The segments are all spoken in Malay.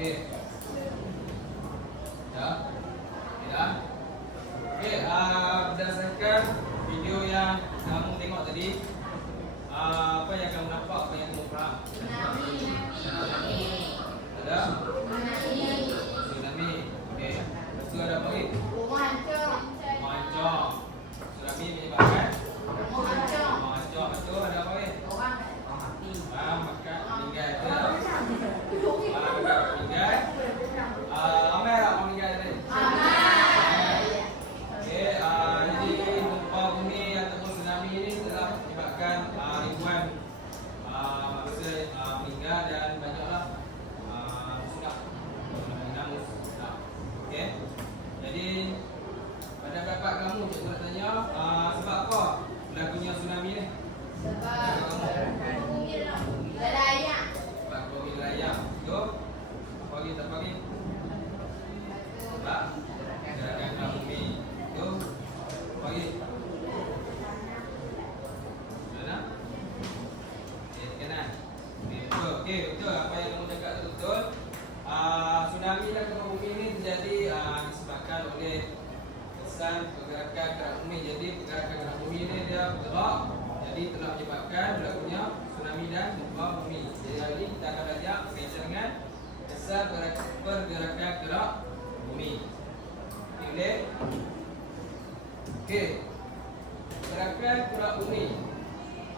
Okey. Dah. Dah. Okey, berdasarkan video yang kamu tengok tadi, apa yang kamu nampak, apa yang kamu faham? Ada? Tsunami. Okey. Lepas tu ada apa lagi? Rumah hancur. Tsunami menyebabkan rumah hancur. Lepas tu ada apa lagi? Orang makan meninggal. Orang meninggal. Ramai tak orang meninggal tadi? Okey, jadi gempa bumi ataupun tsunami ini telah menyebabkan ribuan manusia meninggal dan banyaklah musnah. Musnah. Okey. Jadi pada pendapat kamu, cikgu nak tanya, sebab apa berlakunya tsunami ni? Sebab bumi layang. Sebab bumi layang. Betul? Apa lagi? Tak lagi? Sebab gerakan bumi. Betul? Apa lagi? Mana? Kanan. Betul. Okey, betul. Apa yang kamu cakap tu betul. Tsunami dan gempa bumi ini terjadi disebabkan oleh kesan pergerakan gerak bumi. Jadi pergerakan gerak bumi ini dia bergerak, jadi telah menyebabkan berlakunya tsunami dan gempa bumi. Jadi hari ini kita akan belajar berkaitan dengan kesan pergerakan gerak bumi. Boleh? Okey. Pergerakan gerak bumi.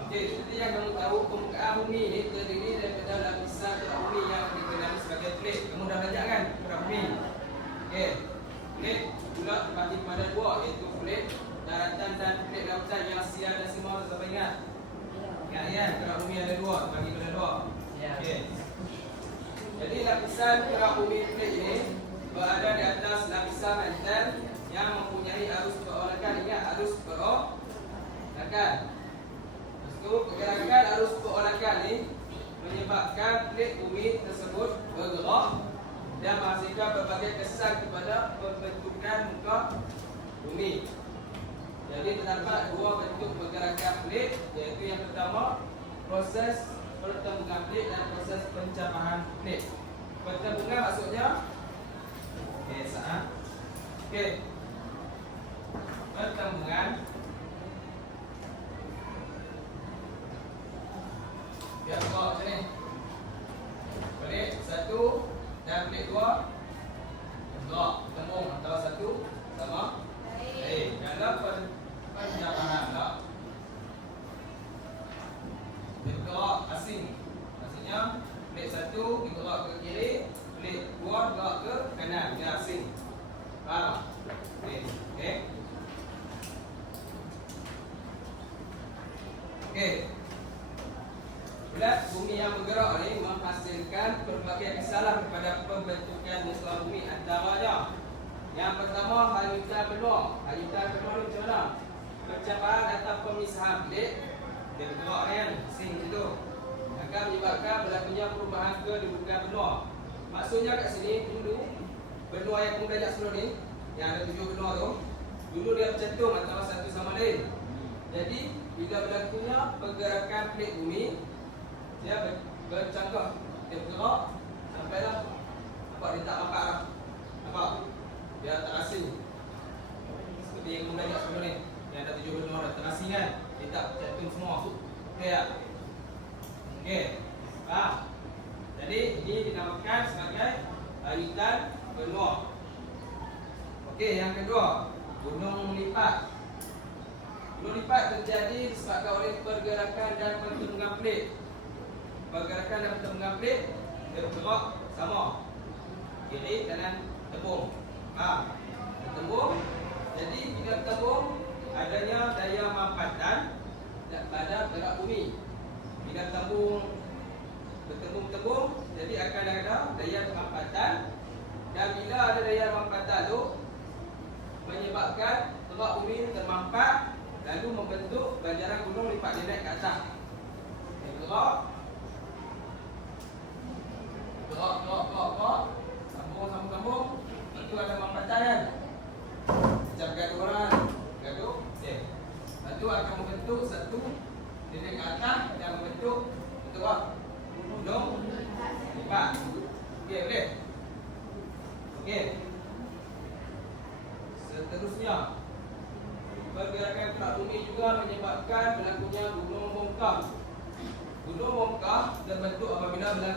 Okey, seperti yang kamu tahu, permukaan bumi ini terdiri daripada lapisan gerak bumi yang dikenali sebagai plate. Kamu dah belajar kan gerak bumi? Okey. Plate pula terbagi kepada dua, iaitu plate daratan dan plate lautan yang sial dan semua. Siapa ingat? Ingat kan? Gerak bumi ada dua, terbagi kepada dua. Okey. Jadi lapisan gerak bumi plate ini berada di atas lapisan mantel yang mempunyai arus perolakan. Ingat arus perolakan. Pergerakan arus perolakan ini menyebabkan plate bumi tersebut bergerak dan menghasilkan berbagai kesan kepada pembentukan muka bumi. Jadi terdapat dua bentuk pergerakan plate, iaitu yang pertama proses pertemuan plate dan proses pencabahan plate. Pertemuan maksudnya okey. Pertemuan biar buat macam ni. Plate satu dan plate dua bergerak, bertemu antara satu sama lain. Dalam pencabahan tak bergerak asing. Maksudnya plate satu bergerak ke kiri, plate dua bergerak ke kanan. Dia asing. Faham? Okey. Okey. Okey. Bulat bumi yang bergerak ini menghasilkan berbagai kesalahan kepada pembentukan muka bumi. Antaranya yang pertama, hanyutan benua. Hanyutan benua ni macam mana? Percabahan atau pemisahan plate, dia bergerak kan, sing situ, akan menyebabkan berlakunya perubahan kedudukan benua. Maksudnya kat sini, dulu benua yang kamu belajar sebelum ni, yang ada 7 benua tu, dulu dia bercantum antara satu sama lain. Jadi bila berlakunya pergerakan plate bumi, dia bercanggah, dia bergerak sampailah, nampak dia tak nampak dah. Nampak? Dia tak asing. Seperti yang kamu belajar sebelum ni, yang ada 7 benua dah terasing kan, dia tak cantum semua. Okey tak? Okey. Faham? Jadi ini dinamakan sebagai hanyutan benua. Okey, yang kedua, gunung lipat. Gunung lipat terjadi disebabkan oleh pergerakan dan pertemuan plate. Pergerakan dan pertemuan plate dia bergerak sama, kiri kanan tembung. Tembung. Jadi bila tembung, adanya daya mampatan pada gerak bumi. Bila tembung bertembung-tembung, jadi akan ada daya mampatan. Dan bila ada daya mampatan tu menyebabkan gerak bumi termampat, lalu membentuk banjaran gunung lipat dia naik ke atas. Dia gerak, sambung, itu ada mampatan kan? Macam gaduhan, gaduh, itu akan membentuk satu, dia naik ke atas dan membentuk apa? Gunung lipat. Okey, boleh?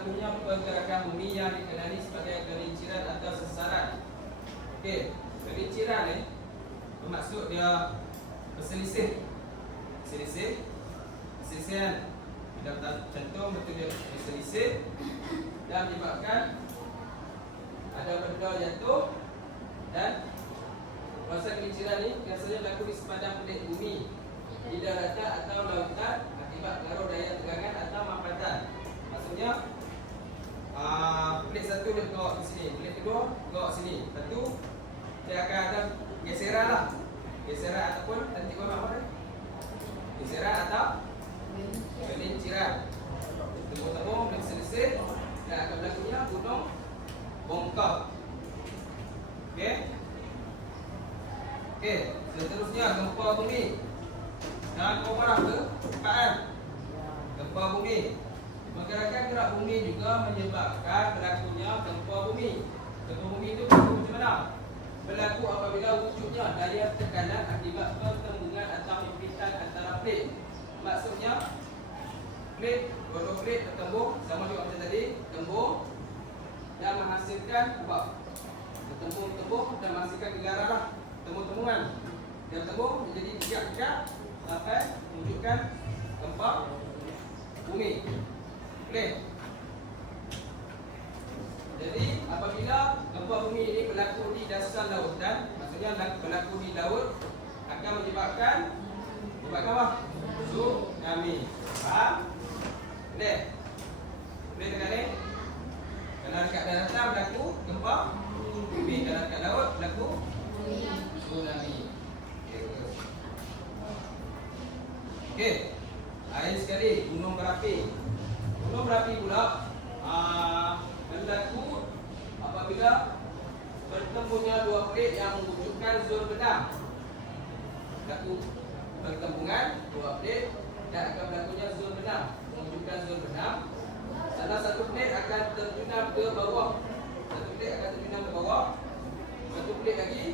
berlakunya pergerakan bumi yang dikenali sebagai gelinciran atau sesaran. Okey, gelinciran ni bermaksud dia berselisih. Perselisihan. Bila cantum betul dia berselisih dan menyebabkan ada benda jatuh, dan proses gelinciran ni biasanya berlaku di sepanjang pelik bumi, di daratan atau lautan akibat pengaruh daya tegangan atau mampatan. Maksudnya pelik satu dia bawa ke sini, pelik kedua bawa sini. Lepas tu dia akan ada geseran lah. Geseran ataupun nanti kau apa dia? Geseran atau gelinciran. Temu-temu berselisih dan akan berlakunya gunung bongkar. Okey, seterusnya gempa bumi. Dan korang ke perpaan gempa bumi. Pergerakan gerak bumi juga menyebabkan berlakunya gempa bumi. Gempa bumi itu berlaku macam mana? Berlaku apabila wujudnya daya tekanan akibat pertembungan atau himpitan antara plate. Maksudnya plate, dua plate bertembung, sama juga macam tadi, tembung dan menghasilkan apa? Bertembung dan menghasilkan getaran lah, tembung-tembungan. Dia bertembung menjadi gegak-gegak sampai menunjukkan gempa bumi. Okey. Jadi apabila gempa bumi ini berlaku di dasar lautan, maksudnya berlaku di laut, akan menyebabkan apa? Tsunami. Faham? Boleh? Boleh dekat ni? Kalau dekat daratan berlaku gempa bumi, kalau dekat laut berlaku tsunami. Okey. Lain sekali gunung berapi. Gunung berapi pula berlaku apabila bertembungnya dua plate yang mewujudkan zon benam. Berlaku pertembungan dua plate dan akan berlakunya zon benam, mewujudkan zon benam. Salah satu plate akan terjunam ke bawah. Satu plate akan terjunam ke bawah. Satu plate lagi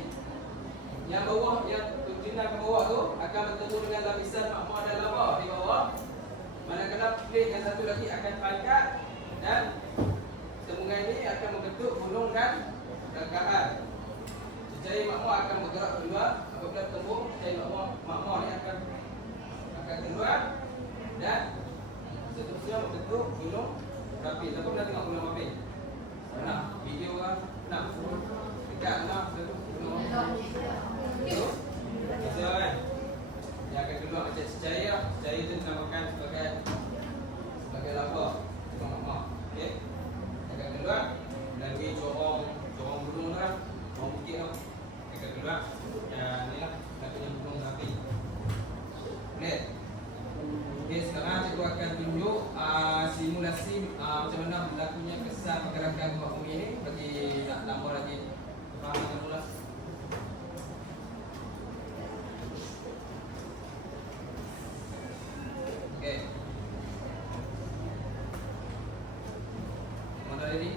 yang bawah, yang terjunam ke bawah tu akan bertemu dengan lapisan magma dan lava di bawah. Manakala plate yang satu lagi akan pangkat dan tembungan ini akan membentuk gunung dan rangkaan. Cecair magma akan bergerak keluar. Apabila bertemu, cecair magma ini akan keluar dan seterusnya membentuk gunung berapi. Siapa pernah tengok gunung berapi? Pernah? Video kan? Pernah? Dekat pernah? Gunung berapi? Biasa kan? Dia akan keluar macam cecair lah. Cecair itu dinamakan sebagai lava, magma. Okey? Dia akan keluar melalui corong gunung tu kan, corong bukit tu. Dia akan keluar dan ni lah lakunya gunung berapi. Boleh? Okey, sekarang cikgu akan tunjuk simulasi macam mana berlakunya kesan pergerakan gempa bumi ini bagi nak tambah lagi fahaman pula. Okey. Mana tadi?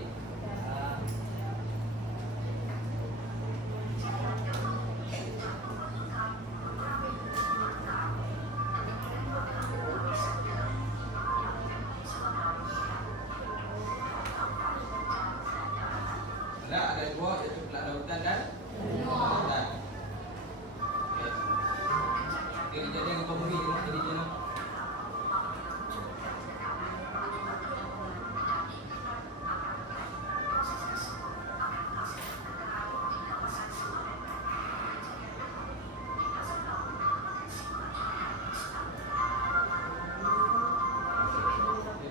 Ada dua, iaitu pelak lautan dan lautan. Okey. Okey, kejadian gempa bumi ni jadi macam mana?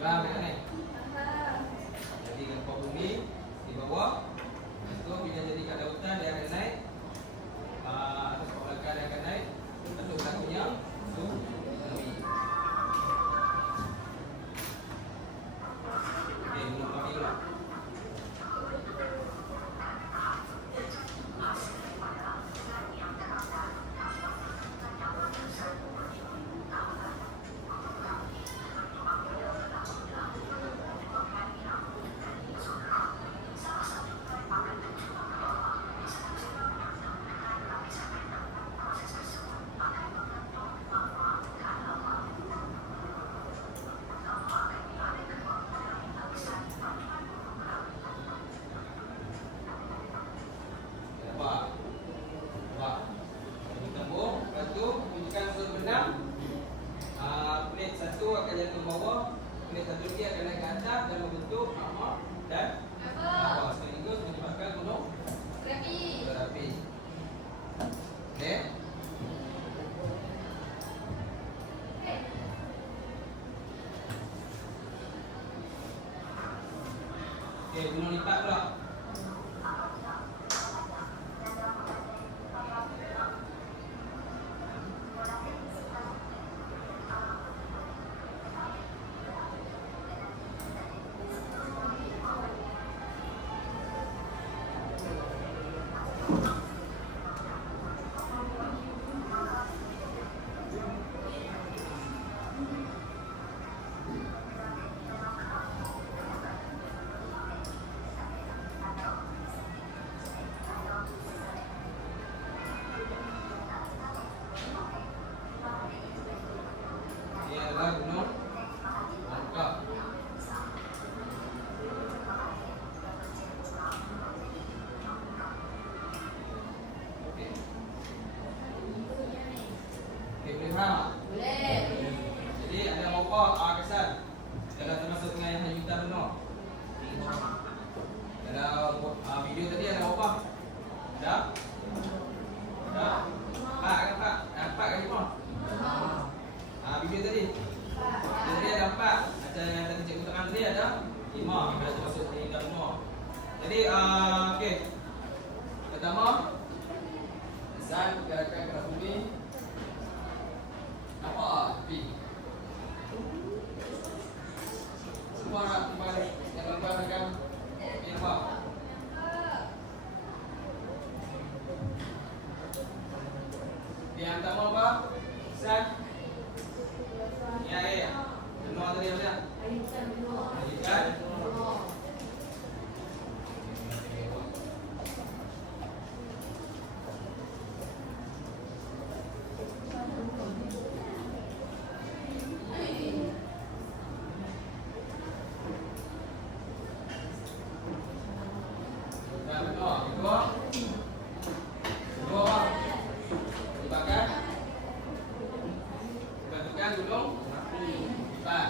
Faham tak ni? Jadi gempa bumi di bawah. Itu bila jadi kat lautan dia akan naik, atas pergerakan dia akan naik untuk berlakunya tsunami. Okey, gunung berapi pula. Okey, gunung lipat pula. Ini adalah gunung Bangka. Okey. Okey, boleh faham tak? Boleh. Jadi ada berapa kesan dalam termasuk dengan yang Hayutan Benor? Dalam video tadi ada berapa? Ada? Ada? Empat kan lima? Video tadi. Video tadi ada 4. Macam yang tadi cikgu terang tadi ada 5. Bila termasuk Hayutan Benor. Jadi okey. Pertama, desain pergerakan keras bumi. Nampak P. Semua nak timbal yang gambar dengan P nampak? Yang pertama apa? Desain. Ya. Benor tadi apa dia? Hayutan Benor. Hayutan Benor. Dan Benor. Kedua apa? Libatkan gunung lipat.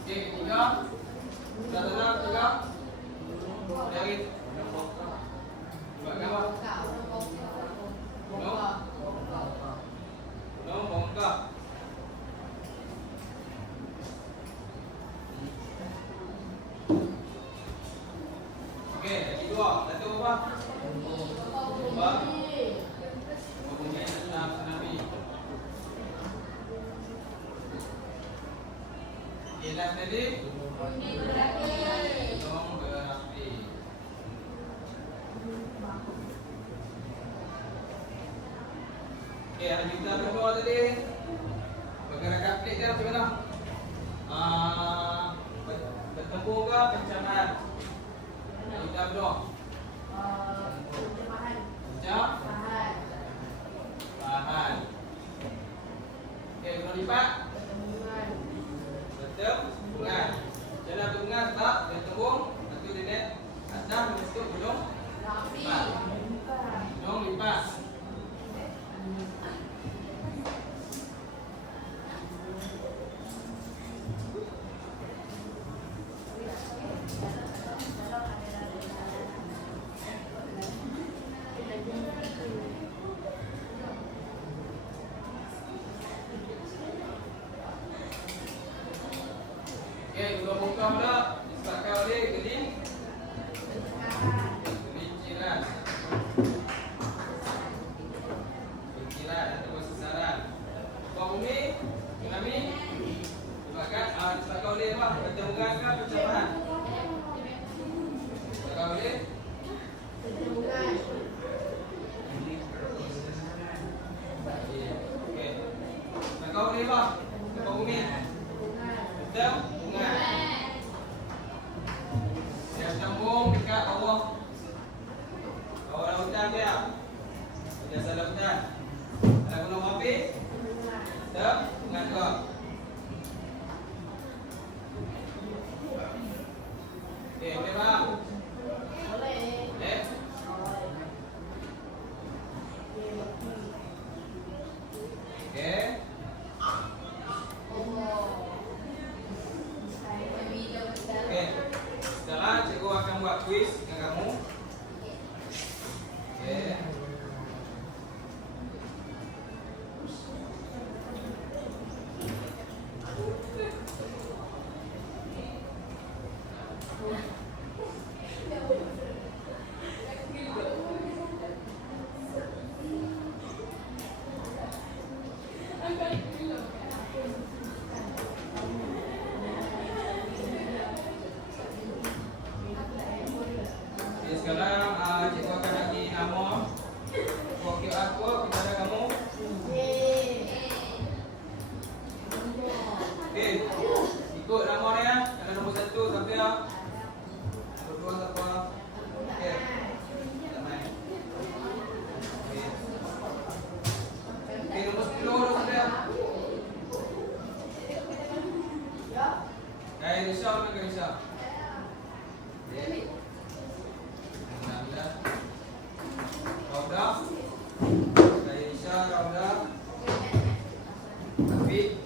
Okey, ketiga. Sudah tenang, tiga. Dari libatkan apa? Gunung Bangka. Okey, lagi dua. Satu apa? Apa? Bumi tsunami. Okey, last tadi. Gunung berapi. Okey, Hayutan Benor tadi. Pergerakan pelik dia macam mana? Bertempur ke pencernaan? Hayutan Benor. Tahan. Okey, gunung lipat. Bertembungan. Jalan bertembungan sebab dia tembung, lepas tu dia naik atas membentuk gunung lipat. Gunung lipat. Okey, gunung Bangka pula disebabkan oleh gelinciran atau sesaran. Gempa bumi, tsunami disebabkan oleh apa? Pertembungan ke pecahan? Disebabkan oleh okey. Disebabkan oleh apa? Gempa bumi. Pertembungan. Dia sambung dekat bawah lautan dia. Biasa lautan. Ada gunung api. Pertembungan juga. Okey, boleh faham? Boleh. Okey. Aisyah mana Aisyah? Nabila. Rauda. Aisyah, Rauda. Afiq.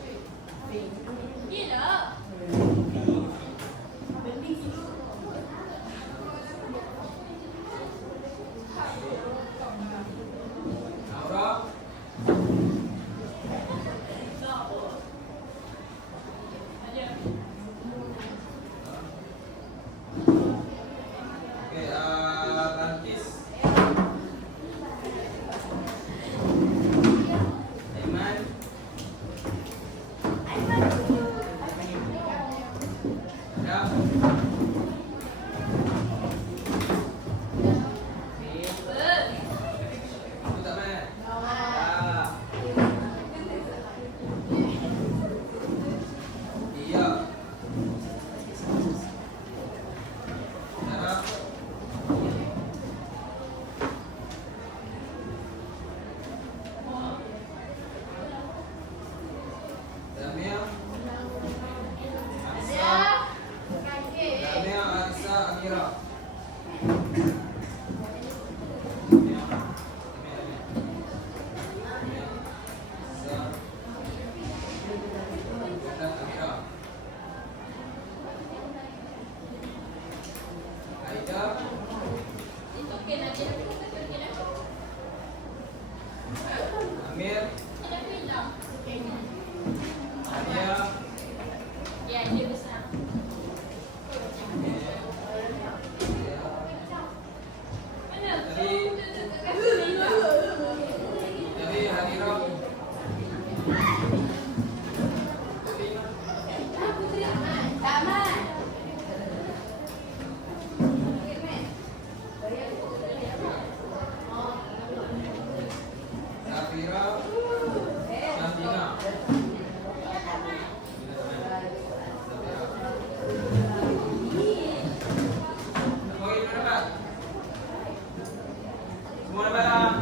Aura. Okey, Balkis. Aiman. Adam. Aku tak main. Iya. Sarah. Damia. Aksa. Damia, Aksa, Amira. Damia. Aksa. Amira. Aida. Amir. Alia. Jadi Hadira. Safira. Santina. Okey, dapat. Semua dapat tak?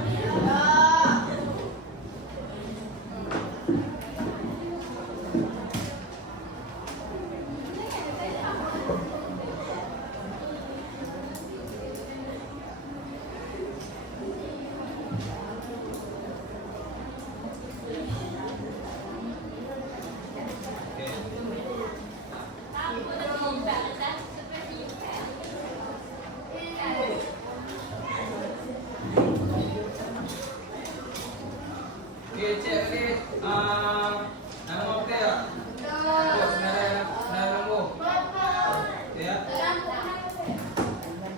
Okey, cek balik. Nama okey tak? Oh, senarai nombor. Okey ya.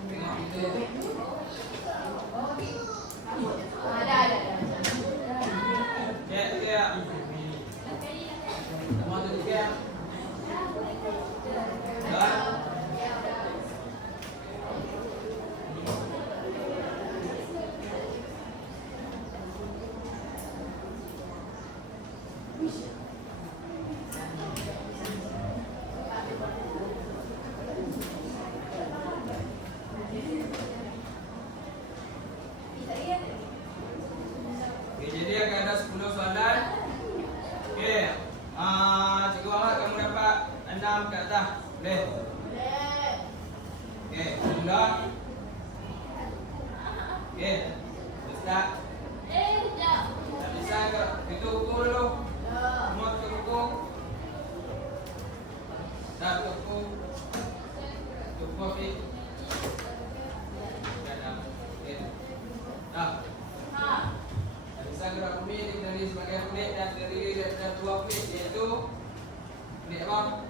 Tengok itu. Cek okey tak? Nama tu okey tak? Tak? Okey, jadi akan ada 10 soalan. Okey. Cikgu Ahmad, kamu dapat 6 ke atas. Boleh? Okey, mula. Okey. Ustaz. Tak bisa ke? Itu buku dulu. Semua tutup buku. Tak tutup buku. Tutup buku, okey. Okey. Dah. Bisa gerak bumi terdiri sebagai plate dan terdiri dari 2 plate, iaitu plate apa?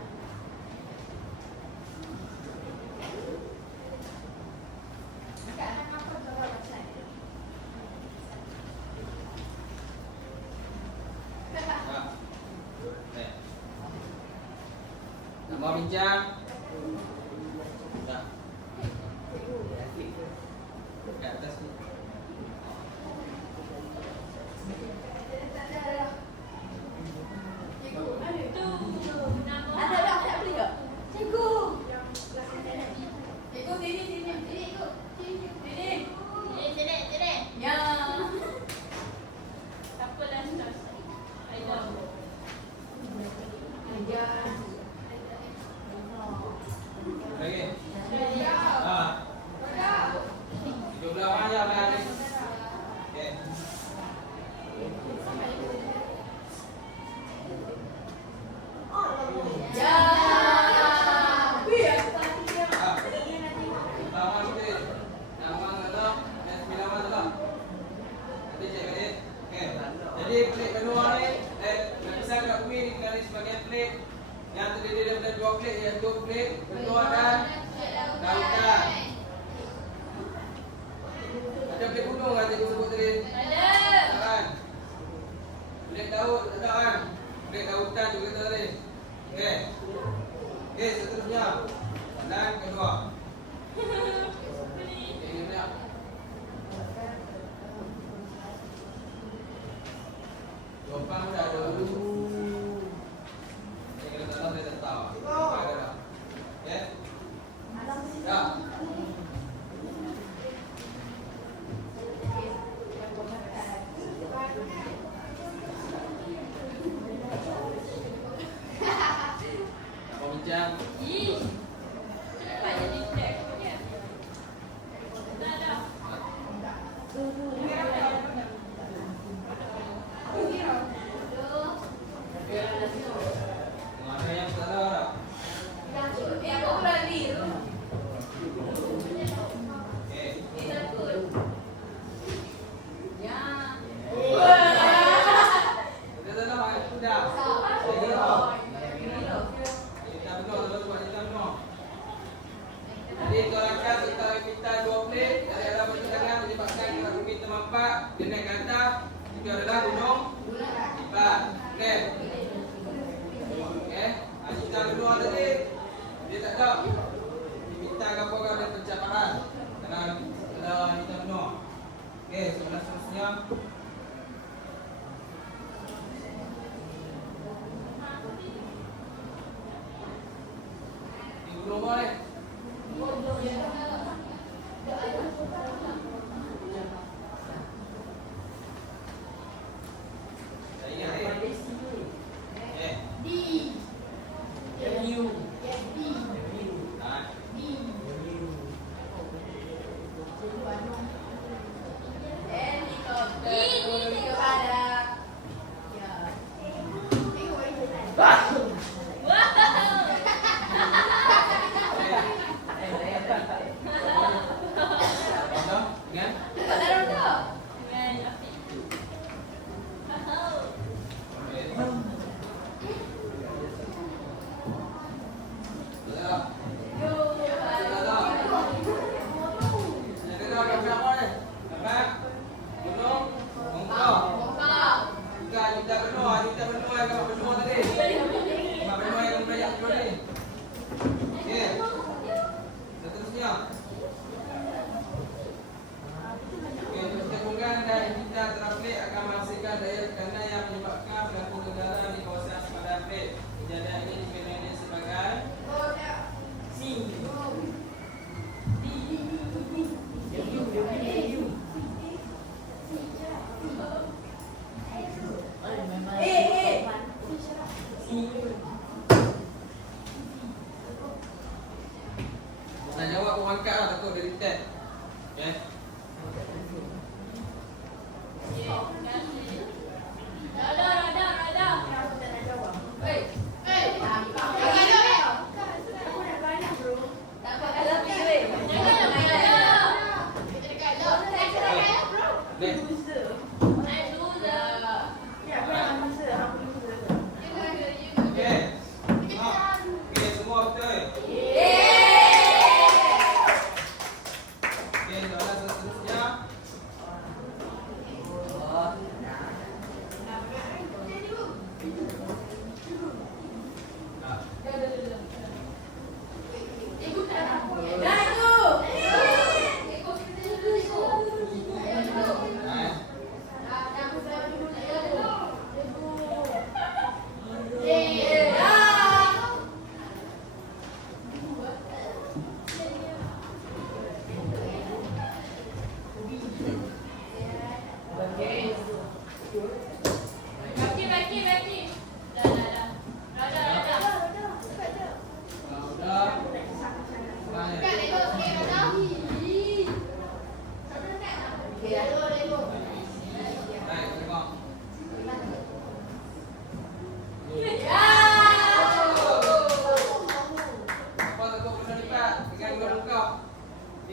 Nak mau bincang? Tak. Kat atas ni. pelik iaitu pelik benua dan lautan. Ada pelik gunung kan cikgu sebut tadi? Ada. Tak kan? Pelik laut ada kan? Pelik lautan juga tadi. Okey. Okey, seterusnya. Dan kedua. Okey, ini dia. Jawapan sudah ada. Saya kena tak tahu, saya tak tahu. Ada tak? Okey. Dah. Apa bincang? Ih. Kenapa jadi black punya? Dah dah. Mana yang tak ada orang? Okey. Kita tak tahu sudah. Jadi apa? Kita benar, betul buat kita benar. Jadi tuan-tuan kita dua pelik dari arah pertengahan menyebabkan kita bumi termampak dia naik ke atas. Itu adalah gunung lipat. Okey. Okey. Kita berdua tadi dia tak tahu. Kita gambarkan dari pencapaian. Kerana kita benar. Okey, soalan seterusnya. Ini gunung apa ni? Saya ingat ni. Okey. Ah. Contoh, ingat? Dengan api. Okey. Dah. Jadi dah gambar apa ni? Gambar gunung Mongkok. Bukan kita benua yang gambar benua tadi. Gambar benua yang gambar yang benua ni. Okey. Seterusnya. Okey, untuk gabungan dan kita teraplik akan menghasilkan daya tekanan yang menyebabkan berlaku kendaraan di kawasan sepadan plate. Kejadian ini dikenali sebagai nak jawab pun angkat lah, takut dia detect. Okey. Okey. Okey. Okey, semua betul. Okey, soalan seterusnya.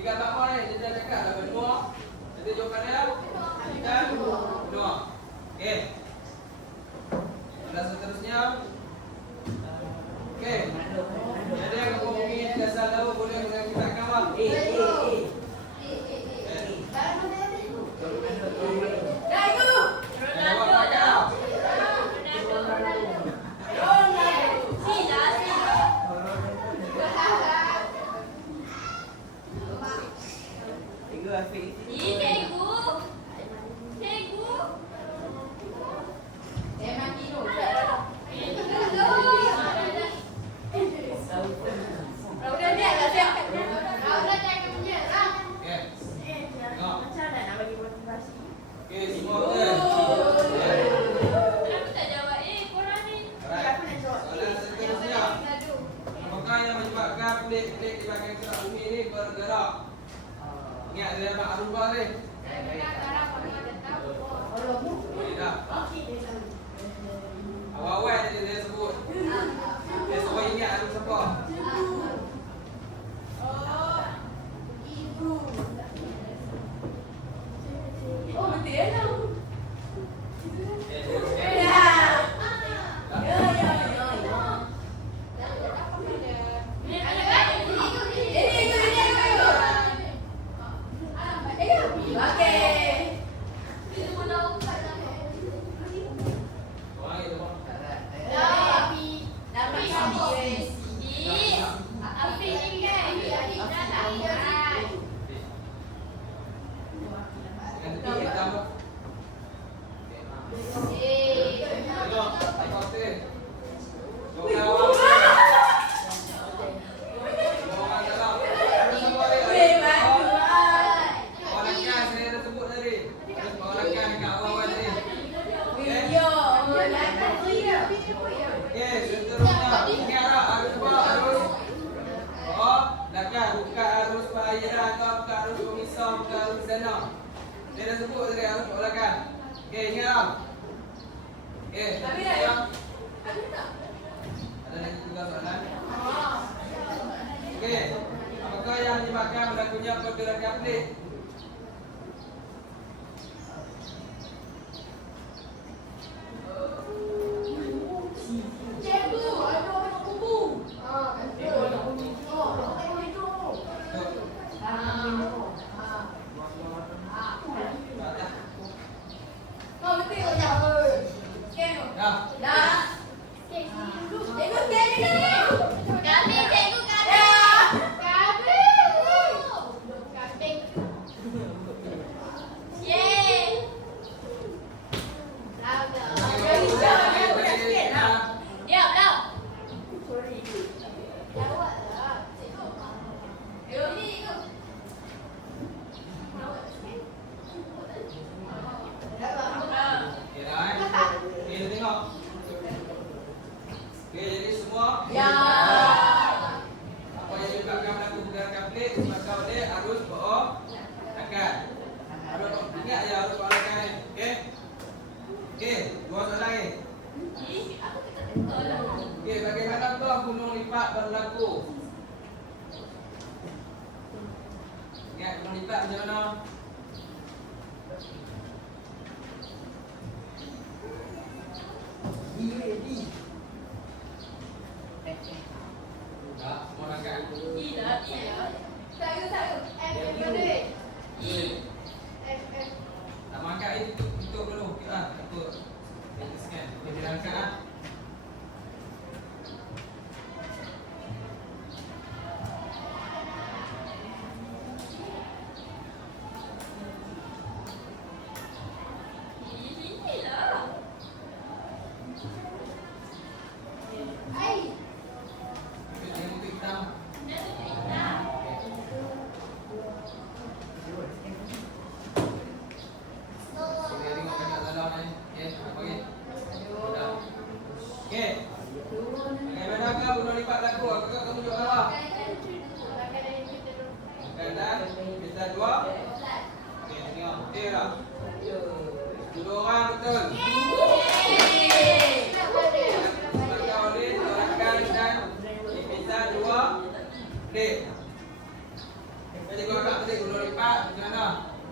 Tiga tambah ni, dia dah cakap dah berdua. Jadi jawapan dia tiga, dua. Okey. Soalan seterusnya. Okey. Ronaldo dah. Sila. Ih, cikgu. Cikgu. Okey, semua betul. Kenapa tak jawab? Korang ni. Alright. Soalan seterusnya. Apakah yang menyebabkan plate-plate di bahagian kerak bumi ini bergerak? Ingat dia nak arubah ni. Tidak. Awal-awal dia sebut. Dia suruh ingat arus apa? Orang itu apa? Yang ketiga kita apa? Tengok, tengok sini. Dua orang. Dua orang dalam. Ada siapa dia? Orang kan saya dah sebut tadi. Orang kan dekat awal-awal tadi. Okey, seterusnya. Ingat tak arus apa? Arus. Oh, dah kan? Bukan arus perairan atau bukan arus pemisah, bukan arus sana. Dia dah sebut tadi arus olakan. Okey, ingat tak? Okey. Ada lagi juga soalan? Okey. Apakah yang menyebabkan berlakunya pergerakan plate? Dah. Kami cikgu kami. Yeay. Diam dah. Okey dah Okey, kita tengok. Okey, jadi semua. Apa yang menyebabkan berlaku pergerakan plate disebabkan oleh arus perolakan. Ingat je arus perolakan ni. Okey. Okey, dua soalan ni. Okey, bagaimanakah gunung lipat berlaku? Ingat gunung lipat macam mana? Tak, semua angkat. Tidak. Tak mau angkat ni tutup dulu. Okey lah, tutup. Kita scan. Okey, kita angkat lah. Inilah. Okey, jangan tutup hitam. Dah tutup hitam. Okey, tengok dekat dalam ni. Okey, okey. Dah. Okey. Bagaimanakah gunung lipat berlaku? Apakah kamu tunjuk bawah? Kanan, kita dua. Okey, tengok. Okey tak? Dua orang betul. Disebabkan oleh tolakan dan dipisah dua plate. Kita tengok kat plate gunung lipat macam mana?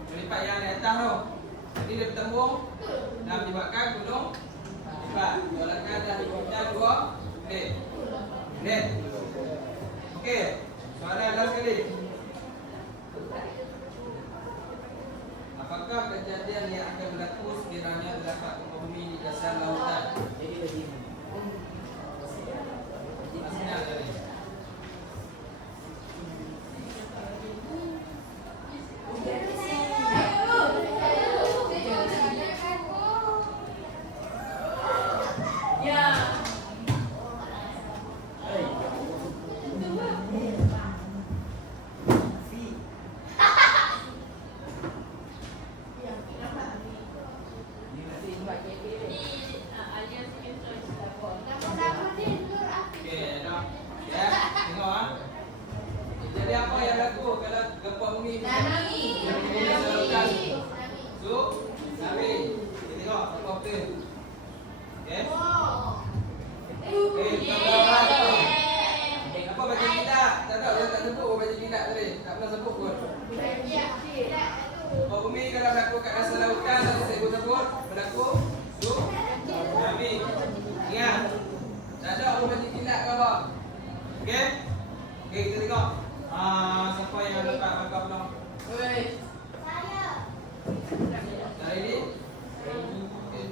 Gunung lipat yang di atas tu. Jadi dia bertembung dan menyebabkan gunung lipat. Tolakan dan dipisah dua plate. Okey. Soalan last sekali. ah. Jadi apa yang berlaku kalau gempa bumi? Tsunami. So, tsunami. Kita tengok apa tu. Okey. Okey, apa baca kilat? Tak tahu dia tak sebut baca kilat tadi. Tak pernah sebut pun. Gempa bumi kalau berlaku kat dasar lautan tadi saya sebut berlaku so tsunami. Ingat. Tak ada apa baca kilat ke apa? Okey? Okey, kita tengok. Siapa yang dapat angka penuh? Dah ready? Okey.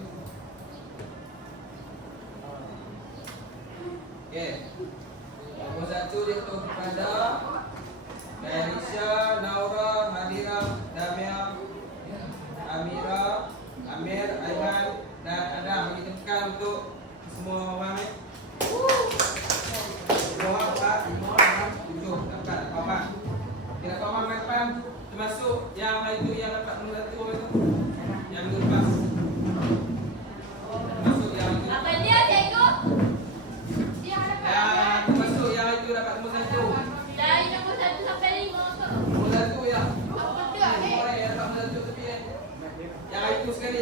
Okey. Nombor 1 jatuh kepada Aisyah, Naura, Hadira, Damia, Amira, Amir, Aiman dan Adam. Bagi tepukan untuk semua orang ni. 2, 4, 5, 6, 7. Dapat paman. Kita paman depan termasuk yang itu yang dapat nombor 1 itu. Yang minggu lepas. Termasuk yang itu. Apa dia, cikgu? Yang termasuk yang itu dapat nombor 1. Dari nombor 1 sampai 5 ke? Nombor 1 ya. Apa dia, eh? Orang yang dapat nombor 1 tepi eh. Yang itu sekali.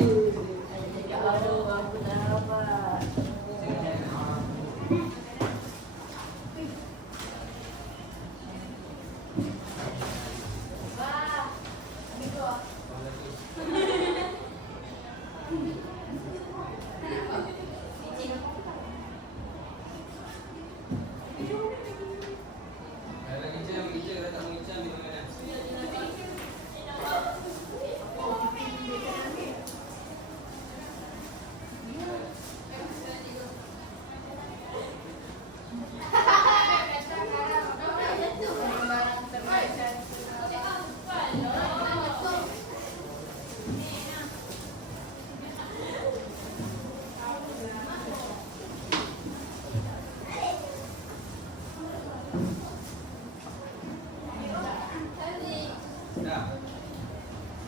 Dah.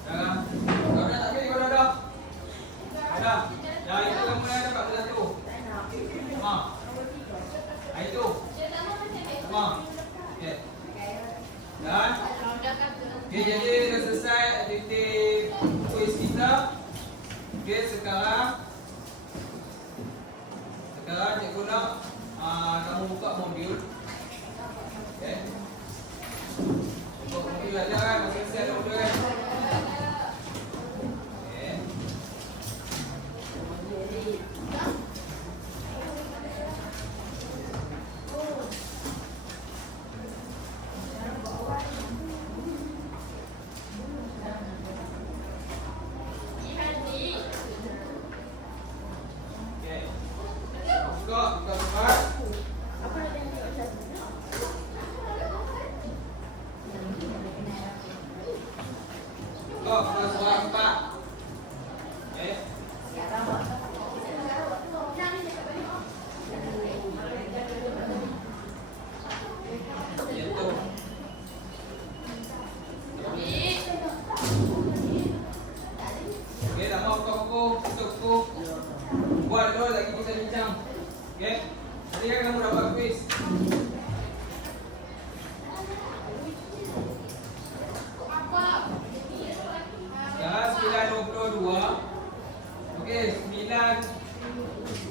Dah. Kau dah tak pilih, kau dah dah. Dah. Dah, itu kamu yang dapat nombor 1. Ha. Itu. Ha. Okey. Dan okey, jadi dah selesai aktiviti kuis kita. Okey, sekarang cikgu nak kamu buka modul. Okey. Buka modul aja kan, masih selesai modul kan. Okey. Okey. Buka tempat. Buka surat 4. Okey. Itu. Okey, dah mau buka buku, tutup buku. Buat dulu lagi kita bincang. Okey. Tadi kan kamu dapat kuis. Sekarang 9.22. Okey, 9.32.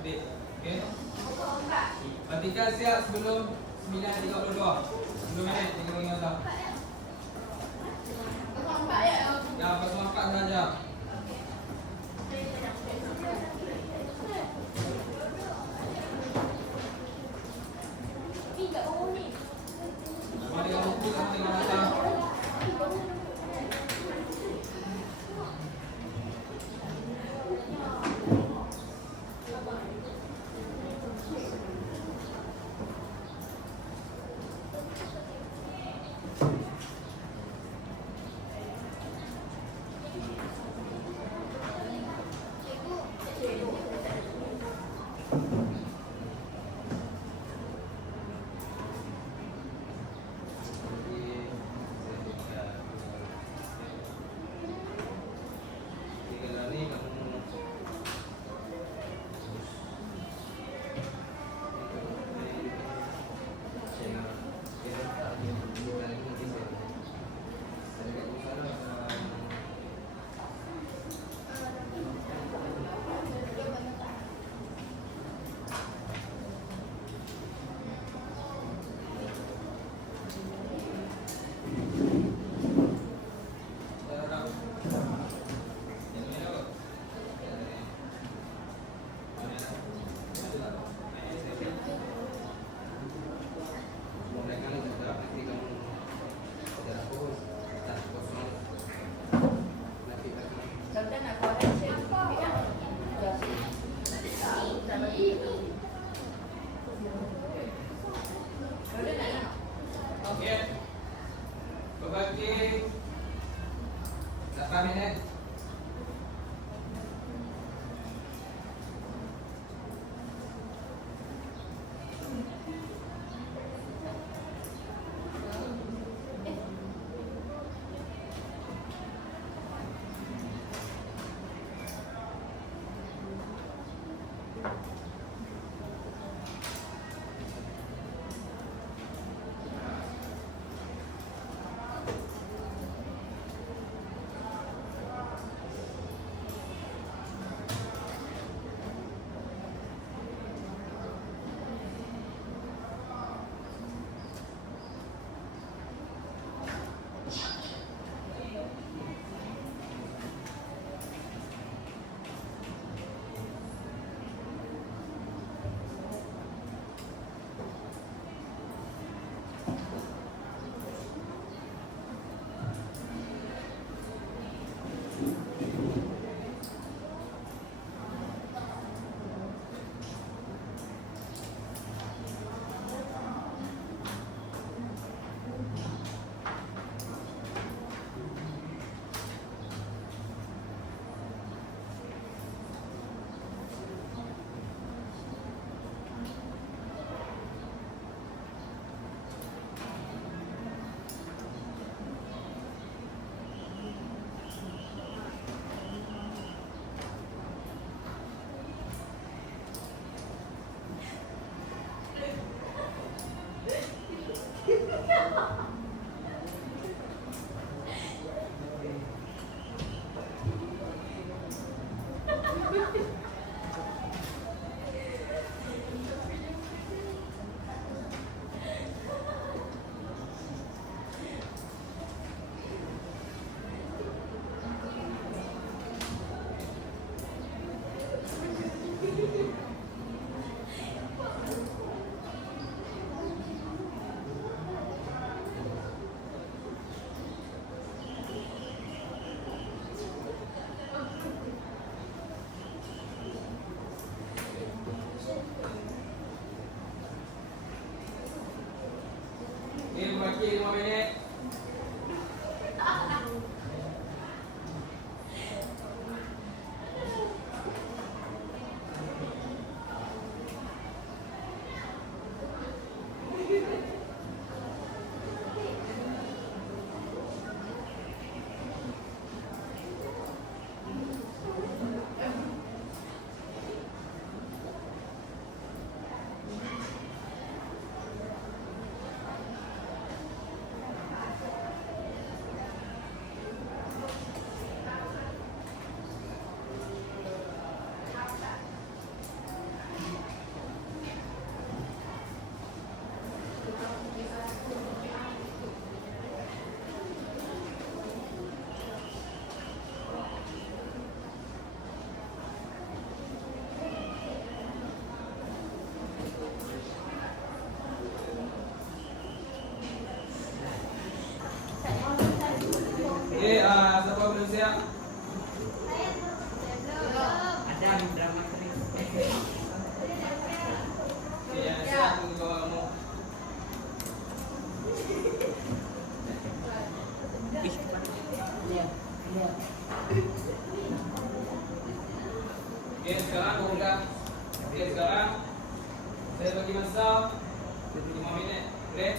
Okey. Perhatikan siap sebelum 9.32. Sebelum ini, kita ingat tak? Ya, 04 saja. Sama dengan buku, sama dengan datang. Okey. Berbagi 8 minit. Okey, berbagi 5 minit. Okey, siapa belum siap? Okey, yang siap tunggu bawah kamu. Okey, sekarang buka. Okey, sekarang saya bagi masa 5 minit. Boleh?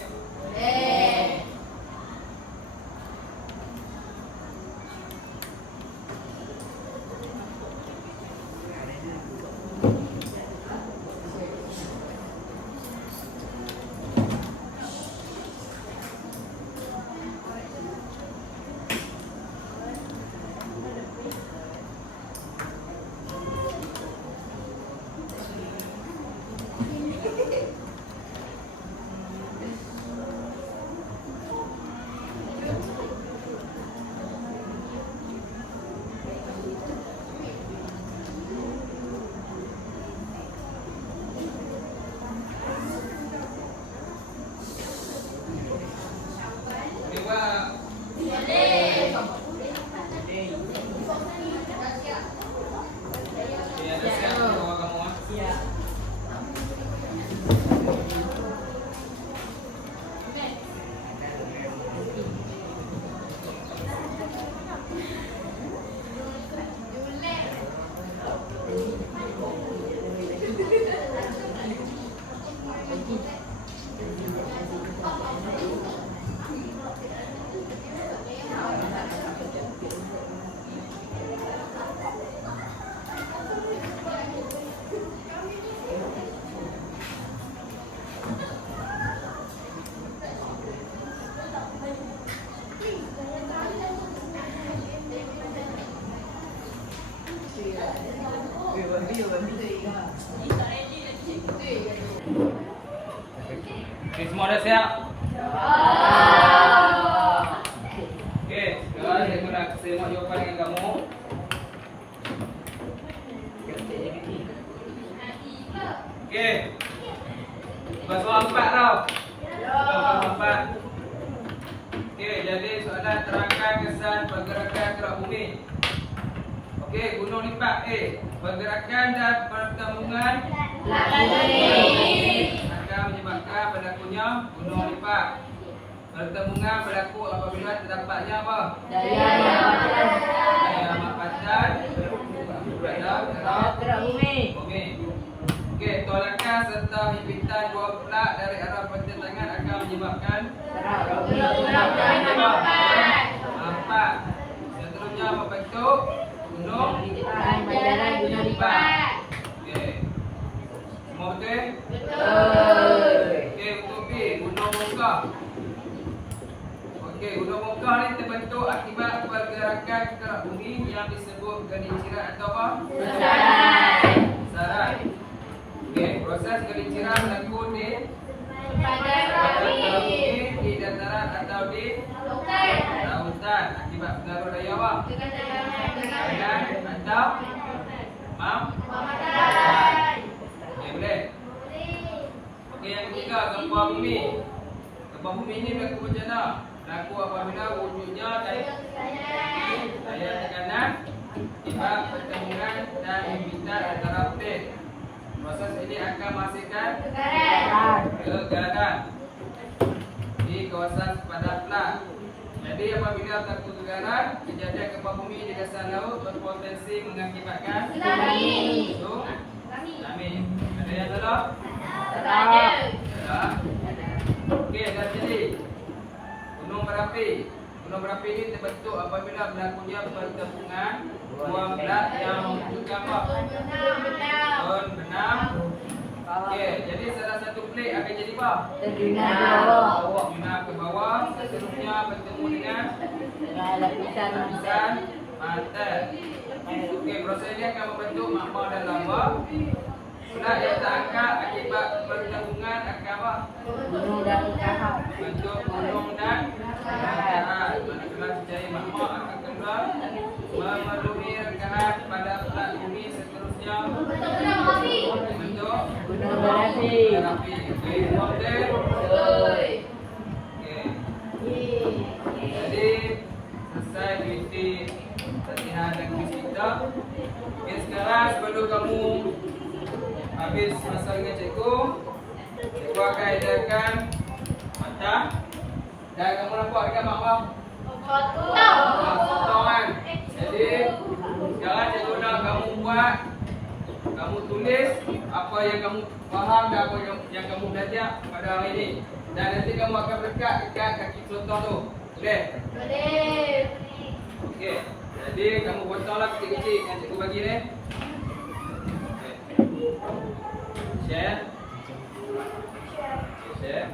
Okay, semua dah siap? Okey, sekarang saya nak semak jawapan dengan kamu. Okey. Soalan 4 tau. Soalan 4. Okey, jadi soalan terangkan kesan pergerakan gerak bumi. Okey, gunung lipat A. Pergerakan dan pertemuan akan menyebabkan berlakunya gunung lipat. Pertemuan berlaku apabila terdapatnya apa? Daya amat padat terhadap Gerak bumi. bumi. Okey, tolakan serta himpitan dua pelak dari arah pertentangan akan menyebabkan empat. Seterusnya membentuk gunung Bandaran gunung lipat. Okey. Semua betul? Okey, untuk B, gunung Mongkah. Okey, gunung Mongkah ni terbentuk akibat pergerakan gerak bumi yang disebut gelinciran atau apa? Besaran. Okey, proses gelinciran berlaku di di dataran atau di lautan akibat pengaruh daya apa? Tekanan atau okey, boleh. Okey, yang ketiga, gempa bumi. Gempa bumi ini berlaku macam mana? Berlaku apabila wujudnya daya tekanan akibat pertemuan dan himpitan antara plate. Proses ini akan menghasilkan kegagalan di kawasan sepadan plat. Jadi apabila berlaku kegagalan, kejadian gempa bumi di dasar laut berpotensi mengakibatkan tsunami. Ada yang salah? Tak. Okey, dah jadi. Gunung berapi. Gunung berapi ini terbentuk apabila berlakunya pertemuan dua plat yang menunjukkan apa? Tahun benam. Okey, jadi salah satu plate akan jadi apa? Terjunah ke bawah. Seterusnya bertemu dengan lapisan mantel. Okey, proses ini akan membentuk magma dan lava. Plat yang tak angkat akibat pertemuan akan apa? gunung dan kahar. Bentuk gunung dan renggahan. Manakala cahaya magma akan keluar memenuhi renggahan pada plat bumi. Seterusnya bentuk Gunung berapi. berapi. Okey, semua betul? Okey. Jadi selesai aktiviti latihan dan kuis kita. Okey, sekarang sebelum kamu habis masa dengan cikgu, cikgu akan edarkan mata. Dan kamu nampak dekat mak bang? Potong kan? Jadi sekarang cikgu nak kamu buat, kamu tulis apa yang kamu faham dan apa yang kamu belajar pada hari ini. Dan nanti kamu akan berdekat dekat kaki contoh tu. Boleh? Okey. Jadi kamu potonglah kecil-kecil yang cikgu bagi ni. Share. Share.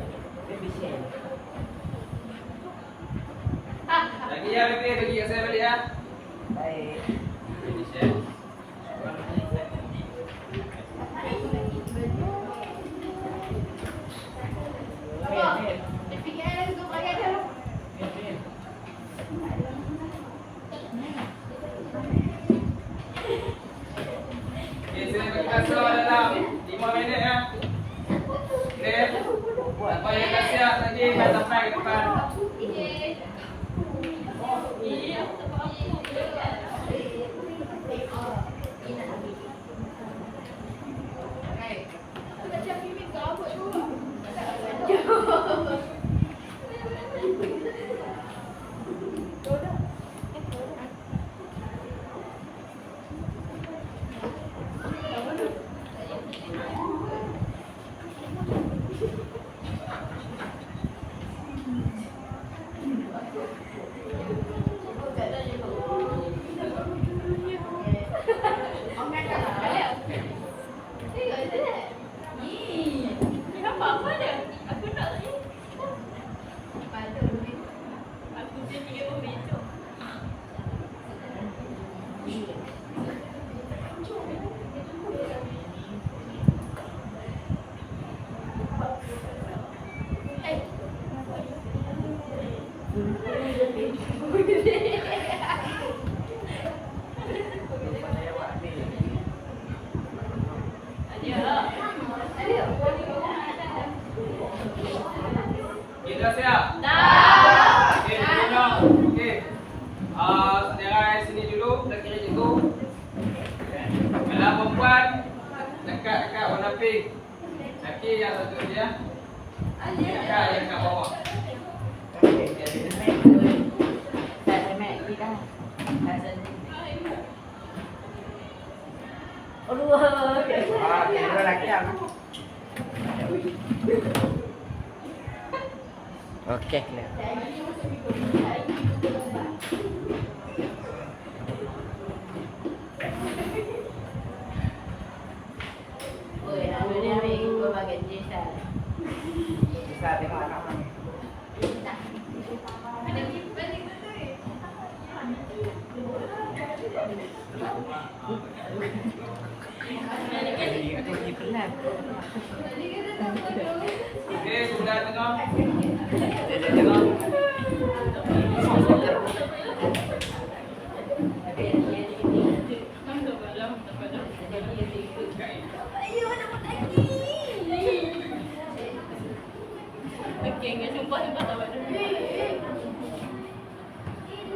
Lagi ya, bagi kat saya balik ya. Baik. Jadi share. Okey, saya bagi masa dalam 5 minit ya. Okey. Apa yang dah siap lagi, sampai ke depan. Kita siap? Dah. Okey, dulu. Okey. Saudara sini dulu, dah kira cikgu. Kalau perempuan dekat warna pink. Laki yang satu dia. Dekat yang kat bawah. Okey. Oi, hari ni ikut bagi jisa. Bisa tengok anak mana. Okey, sudah tengok.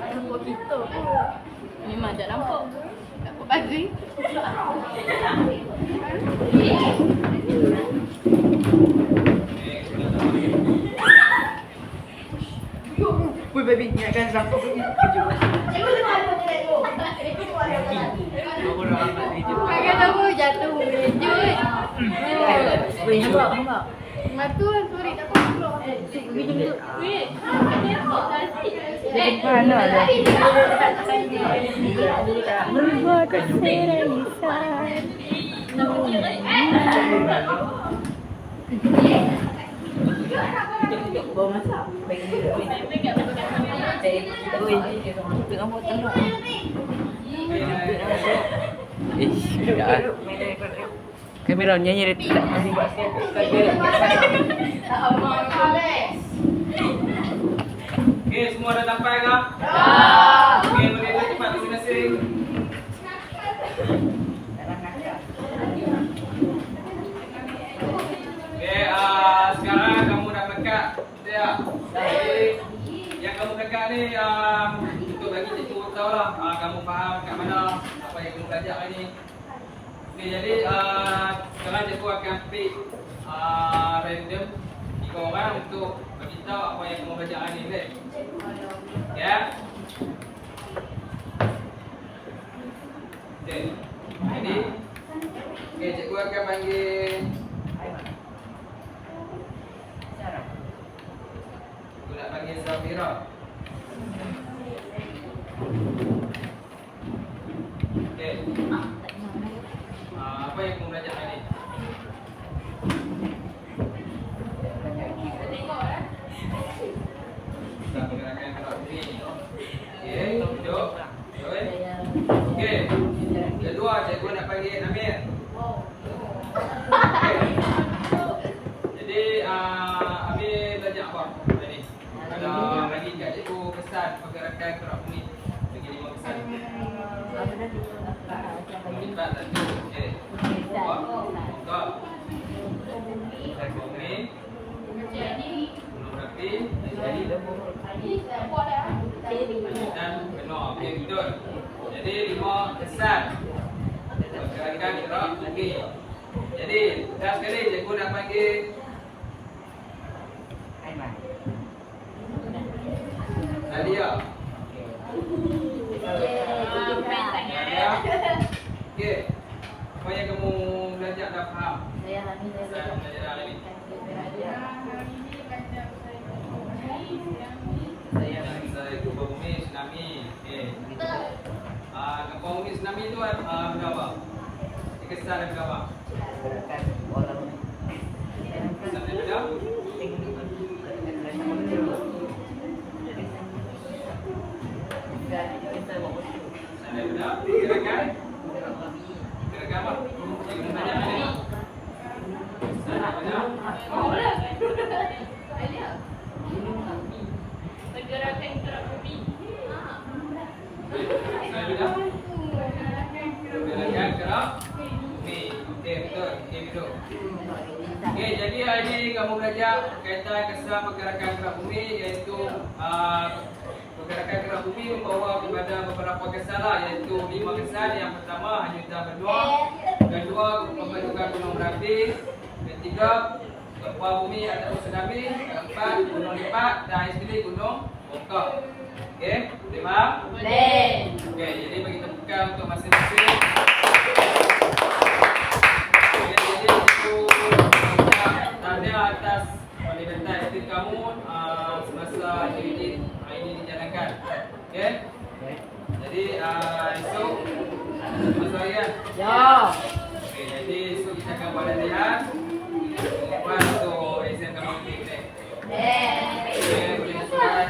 Nampak kita pun. Memang tak nampak. Tak apa bagi. Woi baby, ingatkan siapa pergi kerja. Pakai tahu jatuh meja. Woi, hamba. Matu sorry tak apa keluar. Wait, ni apa? Mana ada? Berbuat serenisan. Bawa masak. Bagi dia. Tengah potong dok. Kamera nyanyi dia tak. Okey, semua dah sampai ke? Okey, berdiri cepat masing-masing. Okey, sekarang kamu dah dekat. Ya. Jadi yang kamu dekat ni untuk bagi cikgu tahu lah kamu faham kat mana apa yang kamu belajar hari ni. Okey, jadi sekarang cikgu akan pick random 3 orang untuk bagi tahu apa yang kamu belajar hari ni, okey? Ya. Okey. Jadi okey, cikgu akan panggil Cikgu nak panggil Zafira. Okey. Apa yang kamu belajar hari ni? Kita menggunakan gerak bumi. Okey, duduk. Okey. Kedua, cikgu nak panggil Amir. Okey. Jadi, Amir belajar apa hari ni? Kalau bagi kat cikgu kesan pergerakan gerak bumi. Bagi 5 kesan. Lipat satu. Okey. Dua. Teknik ni. Fotografi. Dan benar. Okey, betul. Jadi 5 kesan. Pergerakan gerak bumi. Jadi, dah sekali cikgu nak panggil Nadia. Nadia. Okey. Apa yang kamu belajar dah faham? Saya Hani Saya belajar hari ni. Saya gempa bumi, tsunami. Okey. Gempa bumi, tsunami tu berapa? Kesan ada berapa? Kesan ada berapa? Kesan ada berapa? Gerakan? Gerakan apa? Cikgu tanya hari ni. Kesan ada berapa? Pergerakan gerak bumi. betul. Okey, betul. Bahagian desa. Okey, jadi hari ini kamu belajar berkaitan kesal pergerakan gerak bumi, iaitu pergerakan gerak bumi membawa kepada beberapa kesal lah, iaitu 5 kesal. Yang pertama, hanyutan benua. Kedua, pembentukan gunung berapi. Ketiga, gempa bumi atau tsunami. Keempat, gunung lipat. Dan yang sekali, gunung bongkok. Okey, boleh faham? Boleh. Okey, jadi bagi tepukan untuk masing-masing. Okey, jadi itu tanda atas validitas aktif kamu semasa ini dijalankan. Okey. Jadi esok masuk hari kan? Ya. Okey, jadi esok kita akan buat latihan. Lepas untuk exam kamu ni. Okey, boleh masuk kan?